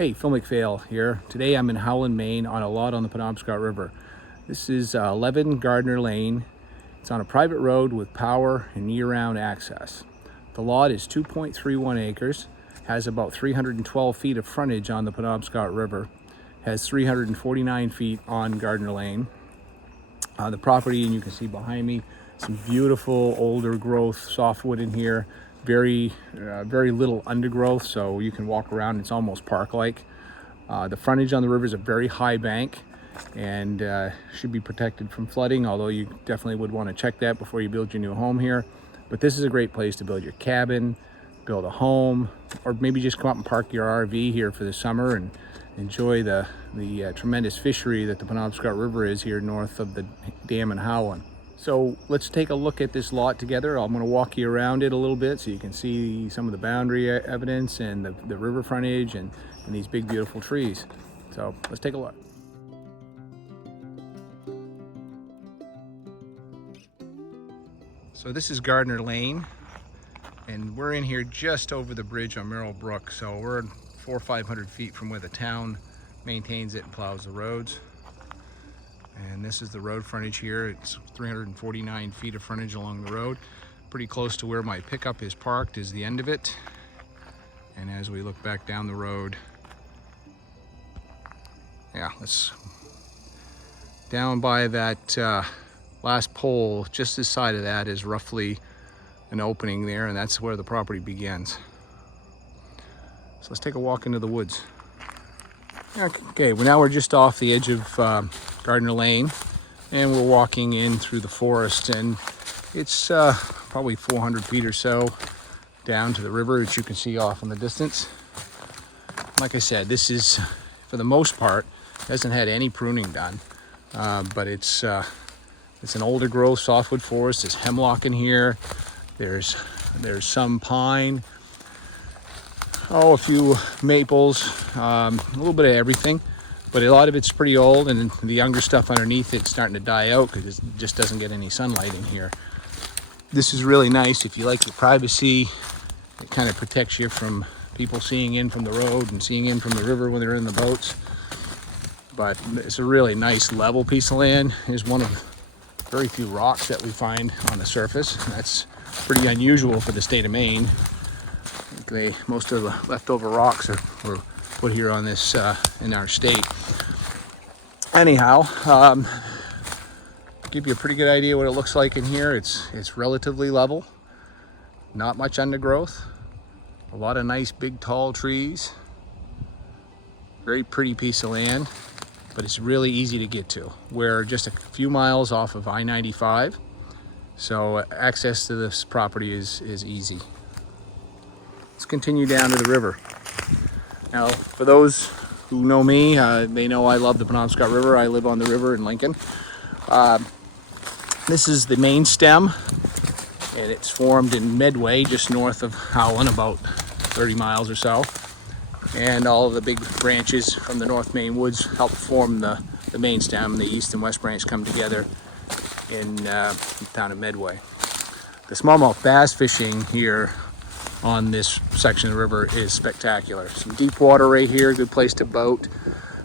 Hey, Phil McPhail here. Today I'm in Howland, Maine on a lot on the Penobscot River. This is 11 Gardner Lane. It's on a private road with power and year-round access. The lot is 2.31 acres, has about 312 feet of frontage on the Penobscot River, has 349 feet on Gardner Lane. The property, and you can see behind me, some beautiful older growth softwood in here. Very little undergrowth, so you can walk around. It's almost park-like. The frontage on the river is a very high bank and should be protected from flooding, although you definitely would want to check that before you build your new home here. But this is a great place to build your cabin, build a home, or maybe just come up and park your RV here for the summer and enjoy the tremendous fishery that the Penobscot River is here north of the dam in Howland. So let's take a look at this lot together. I'm going to walk you around it a little bit so you can see some of the boundary evidence and the river frontage and these big beautiful trees. So let's take a look. So this is Gardner Lane, and we're in here just over the bridge on Merrill Brook. So we're 400 or 500 feet from where the town maintains it and plows the roads. And this is the road frontage here. It's 349 feet of frontage along the road. Pretty close to where my pickup is parked is the end of it. And as we look back down the road, let's down by that last pole, just this side of that is roughly an opening there, and that's where the property begins. So let's take a walk into the woods. Okay, well now we're just off the edge of Gardner Lane, and we're walking in through the forest, and it's probably 400 feet or so down to the river, which you can see off in the distance. Like I said, this is, for the most part, hasn't had any pruning done, but it's an older growth softwood forest. There's hemlock in here. There's some pine. A few maples, a little bit of everything, but a lot of it's pretty old, and the younger stuff underneath it's starting to die out because it just doesn't get any sunlight in here. This is really nice if you like your privacy. It kind of protects you from people seeing in from the road and seeing in from the river when they're in the boats. But it's a really nice level piece of land. It's one of very few rocks that we find on the surface. That's pretty unusual for the state of Maine. Most of the leftover rocks were put here on this in our state. Anyhow, give you a pretty good idea what it looks like in here. It's relatively level, not much undergrowth, a lot of nice big tall trees, very pretty piece of land, but it's really easy to get to. We're just a few miles off of I-95, so access to this property is easy. Let's continue down to the river. Now, for those who know me, they know I love the Penobscot River. I live on the river in Lincoln. This is the main stem, and it's formed in Medway, just north of Howland, about 30 miles or so. And all of the big branches from the North Main woods help form the main stem. The east and west branch come together in the town of Medway. The smallmouth bass fishing here on this section of the river is spectacular. Some deep water right here, good place to boat.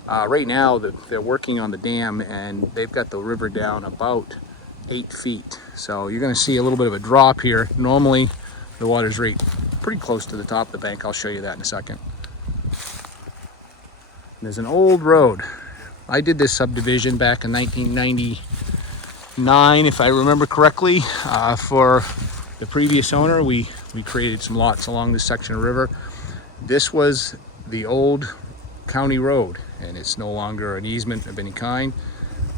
Right now they're working on the dam, and they've got the river down about 8 feet. So you're gonna see a little bit of a drop here. Normally the water's right pretty close to the top of the bank. I'll show you that in a second. There's an old road. I did this subdivision back in 1999, if I remember correctly, for the previous owner. We created some lots along this section of river. This was the old county road, and it's no longer an easement of any kind,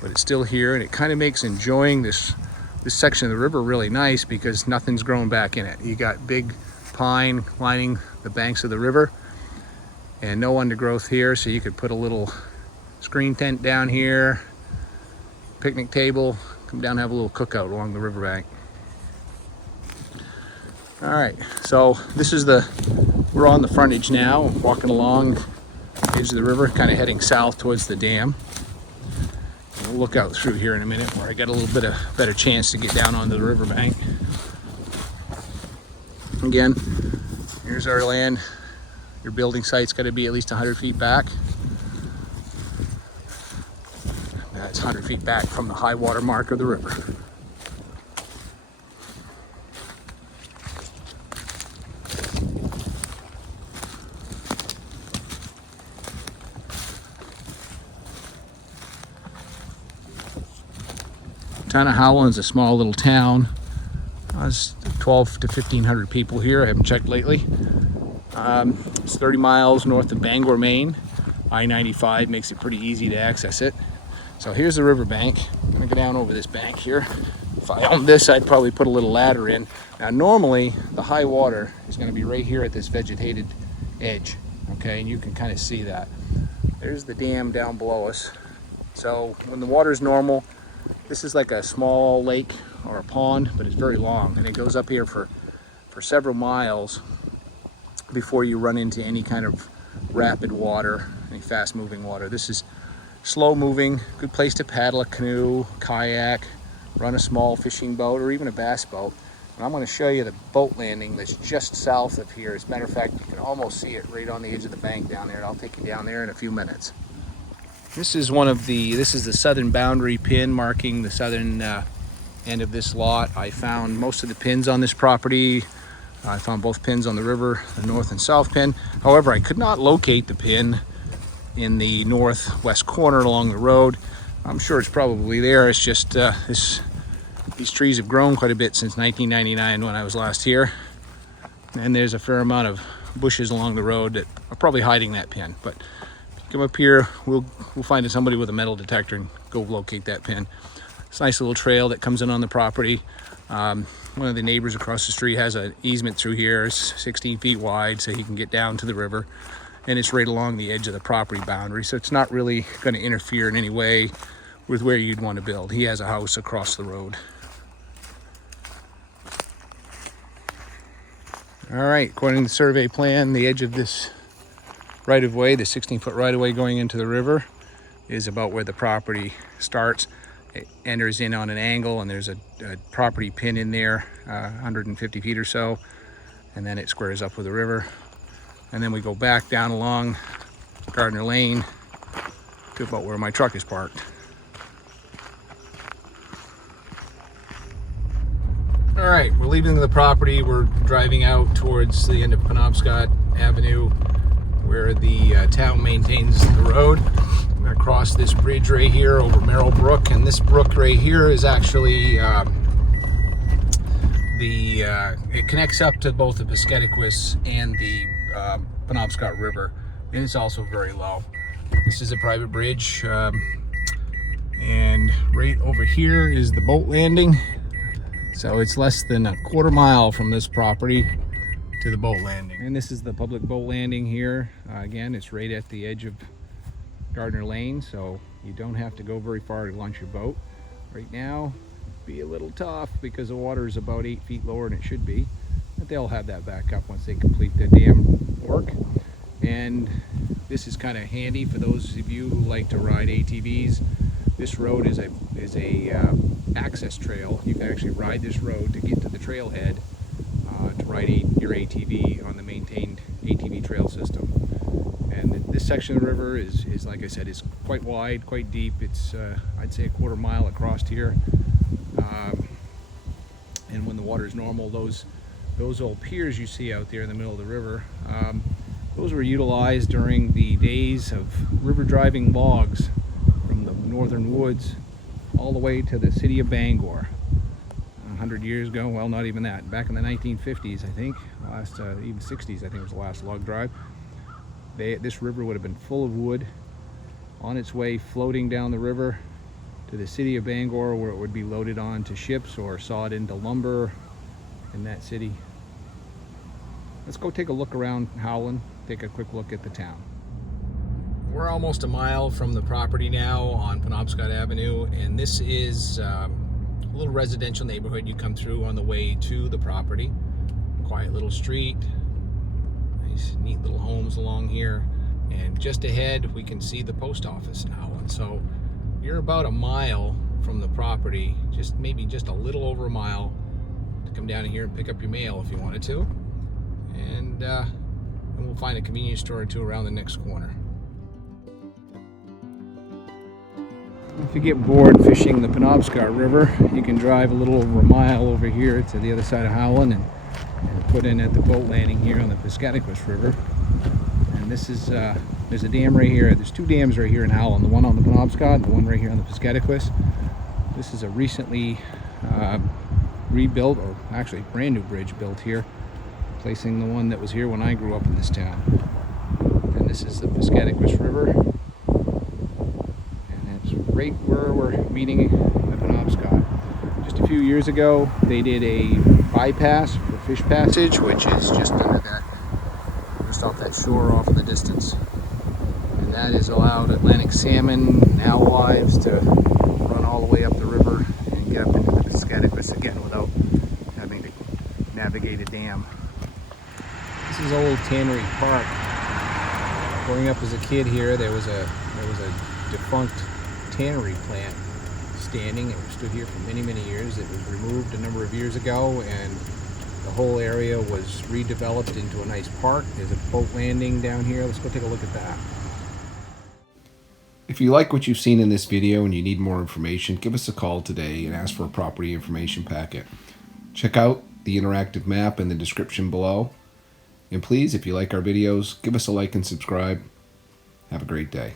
but it's still here, and it kind of makes enjoying this section of the river really nice because nothing's grown back in it. You got big pine lining the banks of the river and no undergrowth here, so you could put a little screen tent down here, picnic table, come down and have a little cookout along the riverbank. All right, so we're on the frontage now, walking along the edge of the river, kind of heading south towards the dam. And we'll look out through here in a minute where I get a little bit of better chance to get down onto the riverbank. Again, here's our land Your building site's got to be at least 100 feet back. That's 100 feet back from the high water mark of the river. Town of Howland's a small little town. There's 12 to 1,500 people here. I haven't checked lately. It's 30 miles north of Bangor, Maine. I-95 makes it pretty easy to access it. So here's the riverbank. I'm gonna go down over this bank here. If I owned this, I'd probably put a little ladder in. Now normally the high water is gonna be right here at this vegetated edge, okay? And you can kind of see that. There's the dam down below us. So when the water's normal, this is like a small lake or a pond, but it's very long, and it goes up here for several miles before you run into any kind of rapid water, any fast moving water. This is slow moving, good place to paddle a canoe, kayak, run a small fishing boat, or even a bass boat. And I'm going to show you the boat landing that's just south of here. As a matter of fact, you can almost see it right on the edge of the bank down there, and I'll take you down there in a few minutes. This is the southern boundary pin marking the southern end of this lot. I found most of the pins on this property. I found both pins on the river, the north and south pin. However, I could not locate the pin in the northwest corner along the road. I'm sure it's probably there. It's just these trees have grown quite a bit since 1999 when I was last here. And there's a fair amount of bushes along the road that are probably hiding that pin. But come up here, we'll find somebody with a metal detector and go locate that pin. It's a nice little trail that comes in on the property. One of the neighbors across the street has an easement through here. It's 16 feet wide, so he can get down to the river. And it's right along the edge of the property boundary, so it's not really going to interfere in any way with where you'd want to build. He has a house across the road. All right, according to the survey plan, the edge of this right-of-way, the 16-foot right-of-way going into the river, is about where the property starts. It enters in on an angle, and there's a property pin in there, 150 feet or so, and then it squares up with the river. And then we go back down along Gardner Lane to about where my truck is parked. All right, we're leaving the property. We're driving out towards the end of Penobscot Avenue, where the town maintains the road. We're going to cross this bridge right here over Merrill Brook, and this brook right here is actually it connects up to both the Piscataquis and the Penobscot River, and it's also very low. This is a private bridge, and right over here is the boat landing. So it's less than a quarter mile from this property to the boat landing. And this is the public boat landing here. Again, it's right at the edge of Gardner Lane, so you don't have to go very far to launch your boat. Right now, be a little tough because the water is about 8 feet lower than it should be. But they'll have that back up once they complete the dam work. And this is kind of handy for those of you who like to ride ATVs. This road is a access trail. You can actually ride this road to get to the trailhead to ride your ATV on the maintained ATV trail system. And this section of the river is like I said, is quite wide, quite deep. It's I'd say a quarter mile across here. And when the water is normal, those old piers you see out there in the middle of the river, those were utilized during the days of river driving logs from the northern woods all the way to the city of Bangor. 100 years ago, well, not even that, back in the 1950s, I think, even 60s, I think was the last log drive. This river would have been full of wood on its way floating down the river to the city of Bangor, where it would be loaded onto ships or sawed into lumber in that city. Let's go take a look around Howland, take a quick look at the town. We're almost a mile from the property now on Penobscot Avenue, and this is a little residential neighborhood you come through on the way to the property. Quiet little street, nice neat little homes along here, and just ahead we can see the post office in Howland. So you're about a mile from the property, maybe just a little over a mile, to come down here and pick up your mail if you wanted to. And and we'll find a convenience store or two around the next corner. If you get bored fishing the Penobscot River, you can drive a little over a mile over here to the other side of Howland and put in at the boat landing here on the Piscataquis River. And this is, there's a dam right here. There's two dams right here in Howland, the one on the Penobscot and the one right here on the Piscataquis. This is a recently rebuilt, or actually brand new bridge built here, replacing the one that was here when I grew up in this town. And this is the Piscataquis River. Right where we're meeting the Penobscot. Just a few years ago, they did a bypass for fish passage, which is just under that, just off that shore off in the distance. And that has allowed Atlantic salmon and alewives to run all the way up the river and get up into the Piscataquis again without having to navigate a dam. This is Old Tannery Park. Growing up as a kid here, there was a defunct tannery plant standing. It stood here for many, many years. It was removed a number of years ago, and the whole area was redeveloped into a nice park. There's a boat landing down here. Let's go take a look at that. If you like what you've seen in this video and you need more information, give us a call today and ask for a property information packet. Check out the interactive map in the description below. And please, if you like our videos, give us a like and subscribe. Have a great day.